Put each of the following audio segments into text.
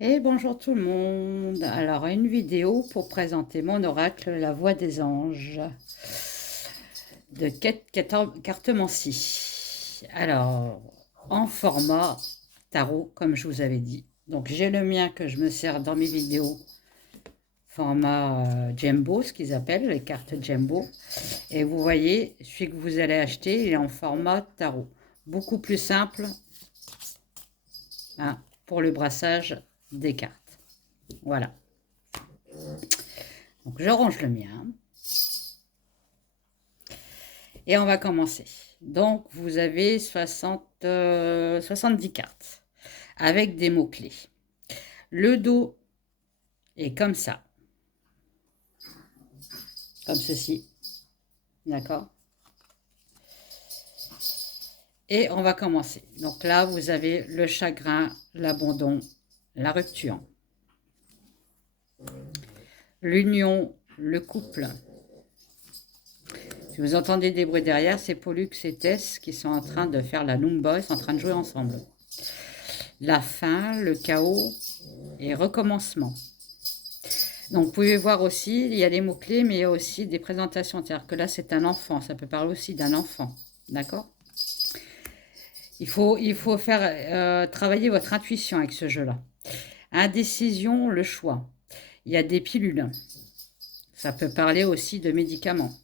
Et bonjour tout le monde. Alors, une vidéo pour présenter mon oracle, la voix des anges, de Kate Cartemancy. Alors, en format tarot, comme je vous avais dit. Donc, j'ai le mien que je me sers dans mes vidéos, format Jumbo, ce qu'ils appellent, les cartes Jumbo. Et vous voyez, celui que vous allez acheter, il est en format tarot. Beaucoup plus simple, hein, pour le brassage des cartes. Voilà. Donc, je range le mien. Et on va commencer. Donc, vous avez 70 cartes avec des mots-clés. Le dos est comme ça, comme ceci. D'accord? Et on va commencer. Donc là, vous avez le chagrin, l'abandon, la rupture, l'union, le couple. Si vous entendez des bruits derrière, c'est Pollux et Tess qui sont en train de faire la Numba, ils sont en train de jouer ensemble. La fin, le chaos et recommencement. Donc, vous pouvez voir aussi, il y a des mots-clés, mais il y a aussi des présentations. C'est-à-dire que là, c'est un enfant. Ça peut parler aussi d'un enfant. D'accord? Il faut faire travailler votre intuition avec ce jeu-là. Indécision, le choix. Il y a des pilules. Ça peut parler aussi de médicaments.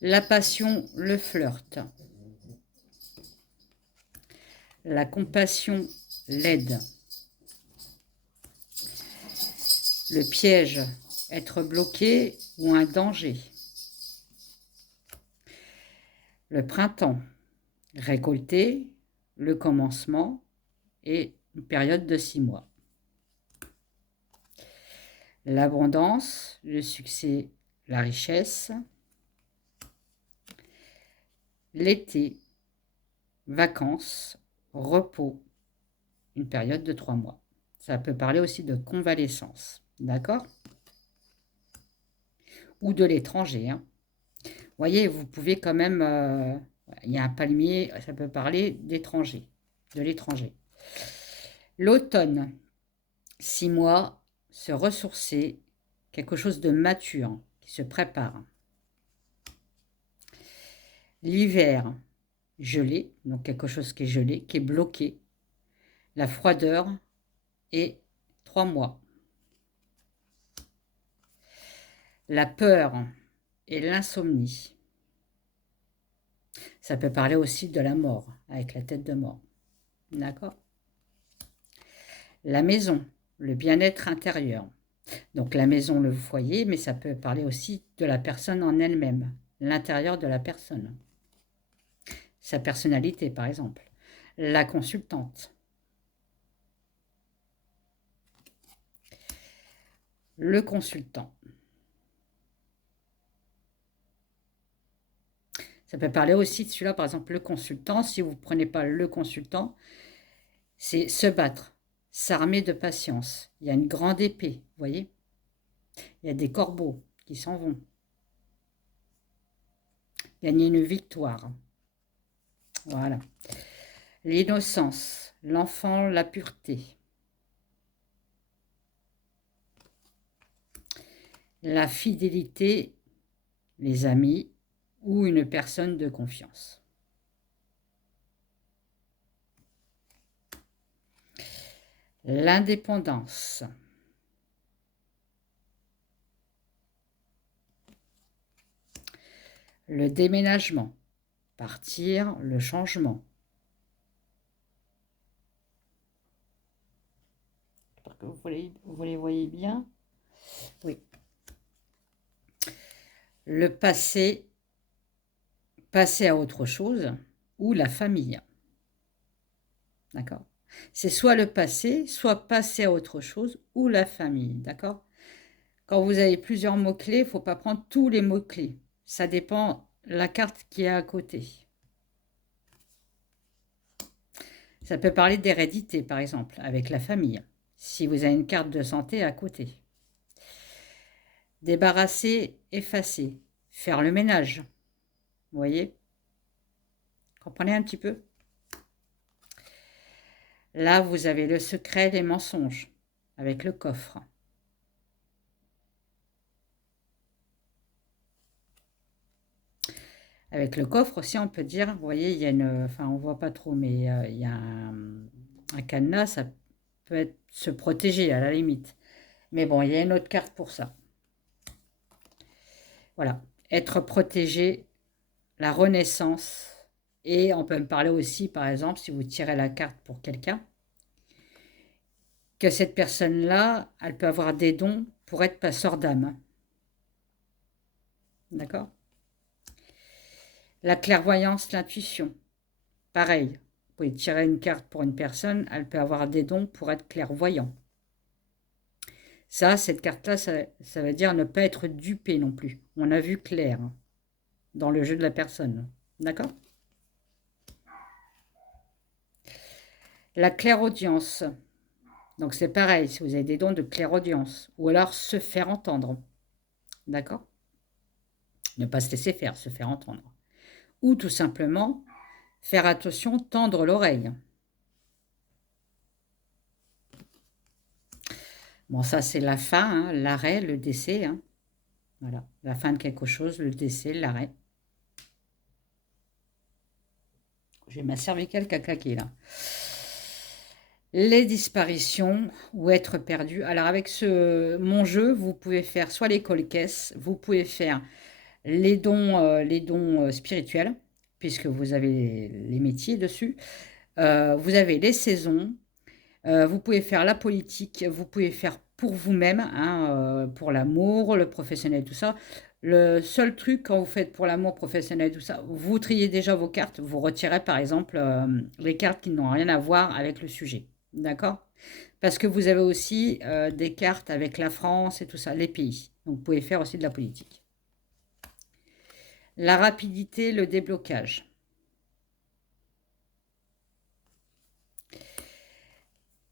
La passion, le flirt. La compassion, l'aide. Le piège, être bloqué ou un danger. Le printemps, récolter, le commencement et une période de 6 mois. L'abondance, le succès, la richesse. L'été, vacances, repos, une période de 3 mois. Ça peut parler aussi de convalescence, d'accord? Ou de l'étranger, hein. Vous voyez, vous pouvez quand même... il y a un palmier, ça peut parler d'étranger, de l'étranger. L'automne, 6 mois, se ressourcer, quelque chose de mature, qui se prépare. L'hiver, gelé, donc quelque chose qui est gelé, qui est bloqué. La froideur et 3 mois. La peur et l'insomnie. Ça peut parler aussi de la mort, avec la tête de mort. D'accord? La maison, le bien-être intérieur. Donc la maison, le foyer, mais ça peut parler aussi de la personne en elle-même, l'intérieur de la personne. Sa personnalité, par exemple. La consultante. Le consultant. Ça peut parler aussi de celui-là, par exemple, le consultant. Si vous ne prenez pas le consultant, c'est se battre, s'armer de patience. Il y a une grande épée, vous voyez? Il y a des corbeaux qui s'en vont. Gagner une victoire. Voilà. L'innocence, l'enfant, la pureté. La fidélité, les amis ou une personne de confiance. L'indépendance. Le déménagement. Partir, le changement. J'espère que vous les voyez bien. Oui. Le passé, passer à autre chose, ou la famille. D'accord? C'est soit le passé, soit passer à autre chose, ou la famille. D'accord? Quand vous avez plusieurs mots-clés, il ne faut pas prendre tous les mots-clés. Ça dépend de la carte qui est à côté. Ça peut parler d'hérédité, par exemple, avec la famille, si vous avez une carte de santé à côté. Débarrasser, effacer, faire le ménage. Vous voyez? Comprenez un petit peu? Là, vous avez le secret des mensonges avec le coffre. Avec le coffre aussi, on peut dire, vous voyez, il y a une, enfin, on voit pas trop, mais il y a un cadenas, ça peut être se protéger à la limite. Mais bon, il y a une autre carte pour ça. Voilà, être protégé, la renaissance. Et on peut me parler aussi, par exemple, si vous tirez la carte pour quelqu'un, que cette personne-là, elle peut avoir des dons pour être passeur d'âme. D'accord? La clairvoyance, l'intuition. Pareil, vous pouvez tirer une carte pour une personne, elle peut avoir des dons pour être clairvoyant. Ça, cette carte-là, ça veut dire ne pas être dupé non plus. On a vu clair dans le jeu de la personne. D'accord? La clairaudience. Donc c'est pareil, si vous avez des dons de clairaudience. Ou alors se faire entendre. D'accord? Ne pas se laisser faire, se faire entendre. Ou tout simplement, faire attention, tendre l'oreille. Bon, ça c'est la fin, hein, l'arrêt, le décès. Hein. Voilà, la fin de quelque chose, le décès, l'arrêt. J'ai ma cervicale qui a claqué là. Les disparitions ou être perdu. Alors avec mon jeu, vous pouvez faire soit les colcaisses, vous pouvez faire les dons spirituels, puisque vous avez les métiers dessus. Vous avez les saisons. Vous pouvez faire la politique. Vous pouvez faire pour vous-même, hein, pour l'amour, le professionnel, tout ça. Le seul truc quand vous faites pour l'amour professionnel, tout ça, vous triez déjà vos cartes. Vous retirez par exemple les cartes qui n'ont rien à voir avec le sujet. D'accord? Parce que vous avez aussi des cartes avec la France et tout ça, les pays. Donc vous pouvez faire aussi de la politique. La rapidité, le déblocage.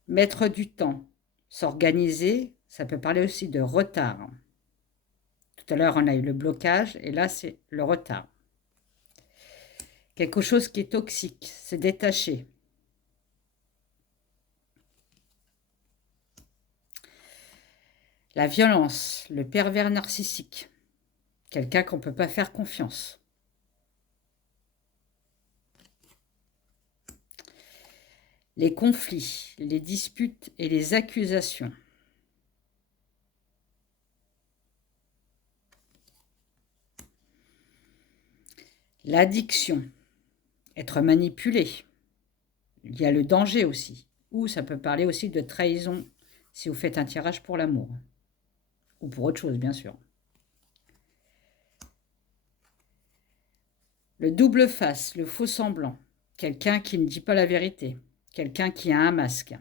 Mettre du temps. S'organiser, ça peut parler aussi de retard. Tout à l'heure, on a eu le blocage et là, c'est le retard. Quelque chose qui est toxique, c'est détaché. La violence, le pervers narcissique. Quelqu'un qu'on ne peut pas faire confiance. Les conflits, les disputes et les accusations. L'addiction, être manipulé. Il y a le danger aussi. Ou ça peut parler aussi de trahison si vous faites un tirage pour l'amour. Ou pour autre chose, bien sûr. Le double face, le faux semblant. Quelqu'un qui ne dit pas la vérité. Quelqu'un qui a un masque.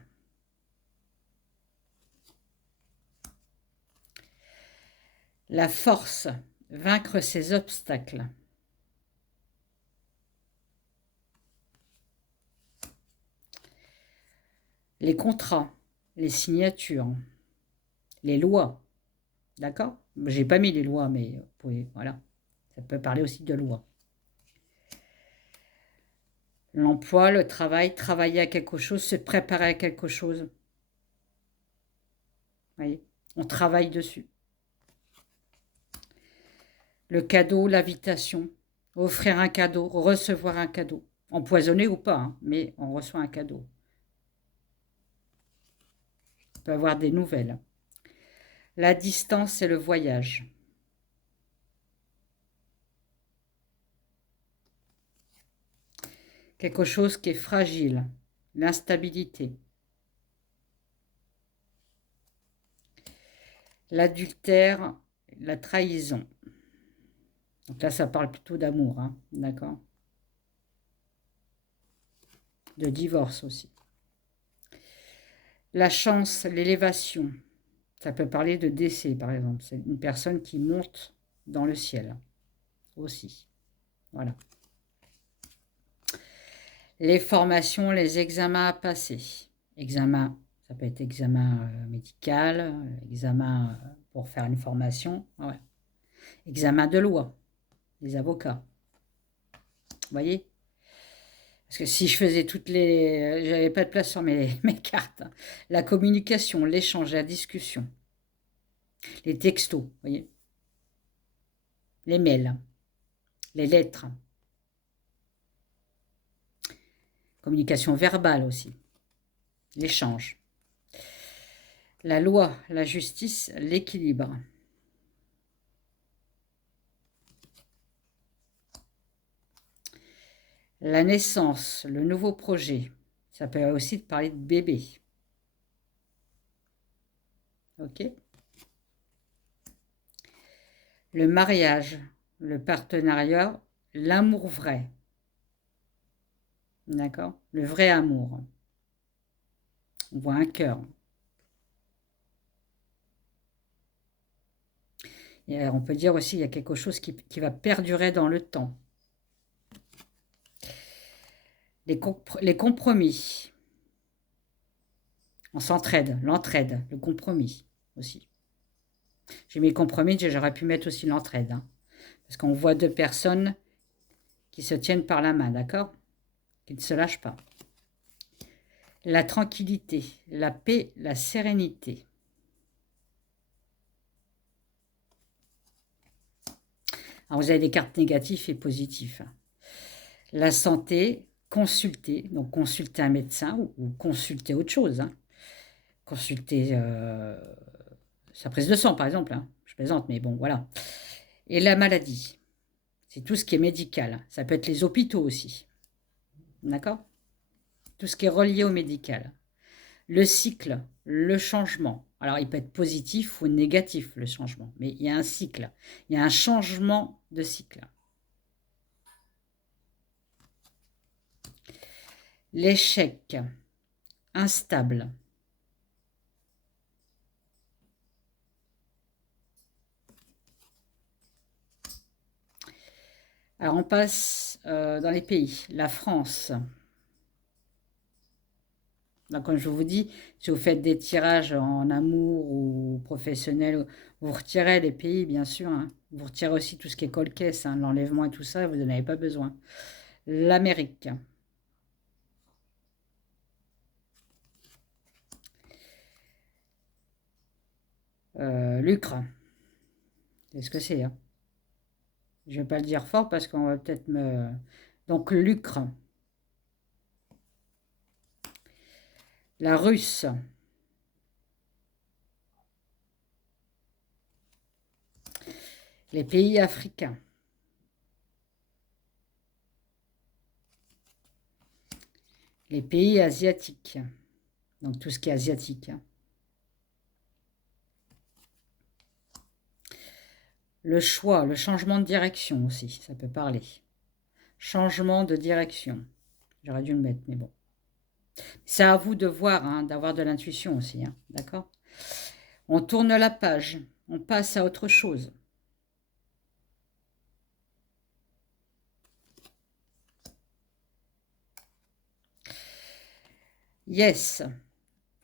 La force, vaincre ses obstacles. Les contrats, les signatures, les lois. D'accord? J'ai pas mis les lois, mais vous pouvez, voilà. Ça peut parler aussi de loi. L'emploi, le travail, travailler à quelque chose, se préparer à quelque chose. Vous voyez? On travaille dessus. Le cadeau, l'invitation, offrir un cadeau, recevoir un cadeau. Empoisonné ou pas, hein, mais on reçoit un cadeau. On peut avoir des nouvelles. La distance et le voyage. Quelque chose qui est fragile. L'instabilité. L'adultère, la trahison. Donc là, ça parle plutôt d'amour, hein, d'accord? De divorce aussi. La chance, l'élévation. Ça peut parler de décès, par exemple. C'est une personne qui monte dans le ciel aussi. Voilà. Les formations, les examens à passer. Examen, ça peut être examen médical, examen pour faire une formation. Ouais. Examen de loi, les avocats. Vous voyez? Parce que si je faisais toutes les... J'avais pas de place sur mes cartes. La communication, l'échange, la discussion. Les textos, vous voyez. Les mails, les lettres. Communication verbale aussi. L'échange. La loi, la justice, l'équilibre. La naissance, le nouveau projet. Ça peut aussi parler de bébé. Ok. Le mariage, le partenariat, l'amour vrai. D'accord? Le vrai amour. On voit un cœur. Et on peut dire aussi qu'il y a quelque chose qui va perdurer dans le temps. Les compromis. On s'entraide, l'entraide, le compromis aussi. J'ai mis compromis, j'aurais pu mettre aussi l'entraide. Hein, parce qu'on voit deux personnes qui se tiennent par la main, d'accord? Qui ne se lâchent pas. La tranquillité, la paix, la sérénité. Alors, vous avez des cartes négatives et positives. La santé, consulter, donc consulter un médecin ou consulter autre chose. Hein. Consulter sa prise de sang, par exemple. Hein. Je plaisante, mais bon, voilà. Et la maladie, c'est tout ce qui est médical. Ça peut être les hôpitaux aussi. D'accord? Tout ce qui est relié au médical. Le cycle, le changement. Alors, il peut être positif ou négatif, le changement. Mais il y a un cycle. Il y a un changement de cycle. L'échec, instable. Alors, on passe dans les pays. La France. Donc, comme je vous dis, si vous faites des tirages en amour ou professionnel, vous retirez les pays, bien sûr. Hein. Vous retirez aussi tout ce qui est cold case, hein, l'enlèvement et tout ça, vous n'en avez pas besoin. L'Amérique. Lucre. C'est ce que c'est. Hein. Je ne vais pas le dire fort parce qu'on va peut-être me... Donc, lucre. La Russe. Les pays africains. Les pays asiatiques. Donc, tout ce qui est asiatique. Hein. Le choix, le changement de direction aussi, ça peut parler. Changement de direction. J'aurais dû le mettre, mais bon. C'est à vous de voir, hein, d'avoir de l'intuition aussi, hein, d'accord? On tourne la page, on passe à autre chose. Yes,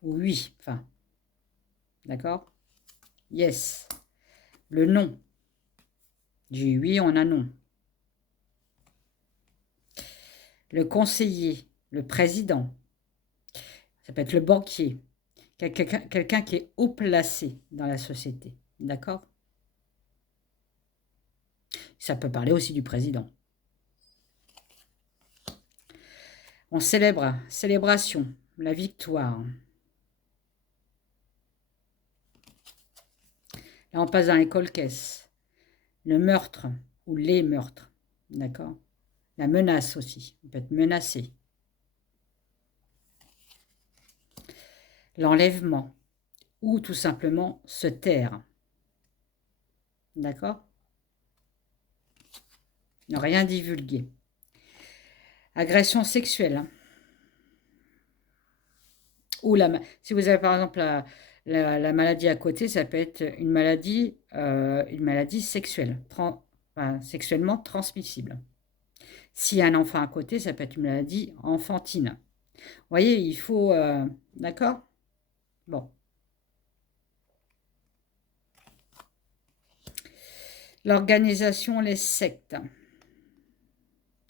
ou oui, enfin, d'accord? Yes, le non. Du oui, on a non. Le conseiller, le président, ça peut être le banquier, quelqu'un qui est haut placé dans la société, d'accord? Ça peut parler aussi du président. On célèbre, célébration, la victoire. Là, on passe dans les cold cases. Le meurtre ou les meurtres, d'accord? La menace aussi, on peut être menacé. L'enlèvement ou tout simplement se taire, d'accord? Ne rien divulguer. Agression sexuelle. Hein. Ou si vous avez par exemple la maladie à côté, ça peut être une maladie sexuelle, sexuellement transmissible. S'il y a un enfant à côté, ça peut être une maladie enfantine. Vous voyez, il faut... d'accord? Bon. L'organisation, les sectes.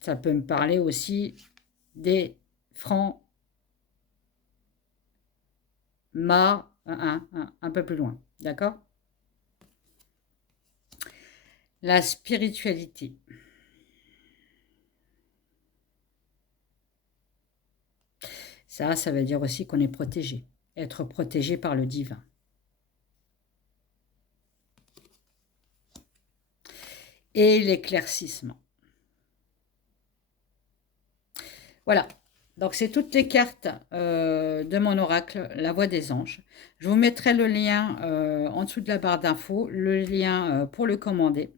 Ça peut me parler aussi des francs, un peu plus loin, d'accord? La spiritualité. Ça veut dire aussi qu'on est protégé, être protégé par le divin. Et l'éclaircissement. Voilà, donc c'est toutes les cartes de mon oracle, la voix des anges. Je vous mettrai le lien en dessous de la barre d'infos, le lien pour le commander.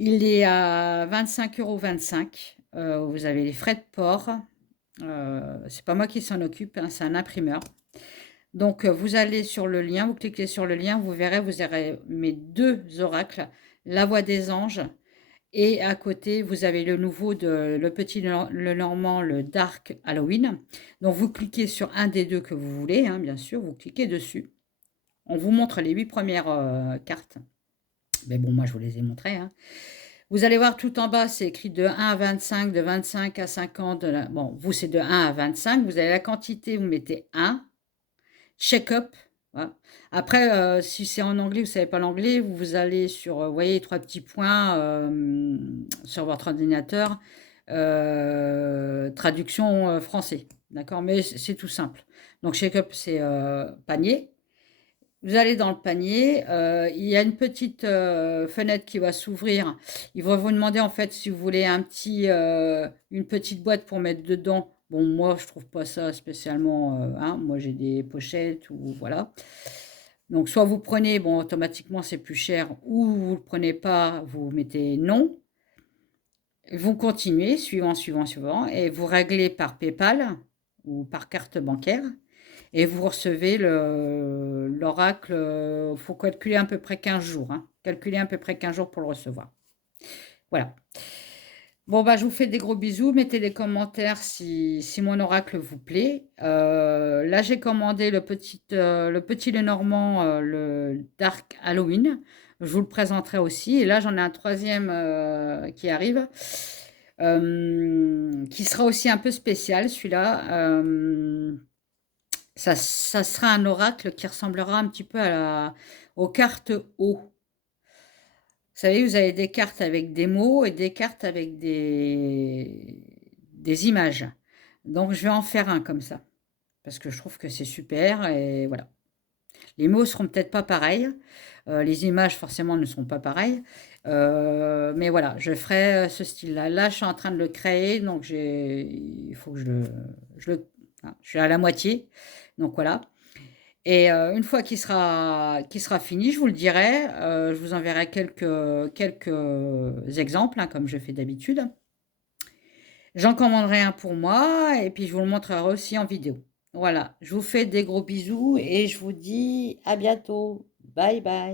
Il est à 25,25 €. Vous avez les frais de port. C'est pas moi qui s'en occupe, hein, c'est un imprimeur. Donc, vous allez sur le lien, vous cliquez sur le lien, vous verrez, vous aurez mes 2 oracles, la voix des anges et à côté, vous avez le nouveau de le petit le normand, le dark Halloween. Donc, vous cliquez sur un des 2 que vous voulez, hein, bien sûr, vous cliquez dessus. On vous montre les 8 premières cartes. Mais bon, moi, je vous les ai montrées, hein. Vous allez voir tout en bas, c'est écrit de 1 à 25, de 25 à 50. Bon, vous, c'est de 1 à 25. Vous avez la quantité, vous mettez 1. Check-up. Voilà. Après, si c'est en anglais, vous ne savez pas l'anglais, vous allez sur, vous voyez, 3 petits points sur votre ordinateur, traduction français. D'accord? Mais c'est tout simple. Donc, check-up, c'est panier. Vous allez dans le panier, il y a une petite fenêtre qui va s'ouvrir. Il va vous demander en fait si vous voulez une petite boîte pour mettre dedans. Bon, moi, je trouve pas ça spécialement, hein, moi j'ai des pochettes ou voilà. Donc, soit vous prenez, bon, automatiquement c'est plus cher, ou vous ne le prenez pas, vous mettez non. Vous continuez, suivant, et vous réglez par PayPal ou par carte bancaire. Et vous recevez l'oracle, il faut calculer à peu près 15 jours. Hein. Calculer à peu près 15 jours pour le recevoir. Voilà. Bon, bah, je vous fais des gros bisous. Mettez des commentaires si mon oracle vous plaît. Là, j'ai commandé le petit Lenormand, le Dark Halloween. Je vous le présenterai aussi. Et là, j'en ai un troisième qui arrive, qui sera aussi un peu spécial, celui-là. Ça sera un oracle qui ressemblera un petit peu aux cartes O. Vous savez, vous avez des cartes avec des mots et des cartes avec des images. Donc, je vais en faire un comme ça. Parce que je trouve que c'est super et voilà. Les mots seront peut-être pas pareils. Les images, forcément, ne seront pas pareilles. Mais voilà, je ferai ce style-là. Là, je suis en train de le créer. Donc, il faut que je suis à la moitié. Donc, voilà. Et une fois qu'il sera fini, je vous le dirai, je vous enverrai quelques exemples, hein, comme je fais d'habitude. J'en commanderai un pour moi et puis je vous le montrerai aussi en vidéo. Voilà, je vous fais des gros bisous et je vous dis à bientôt. Bye bye.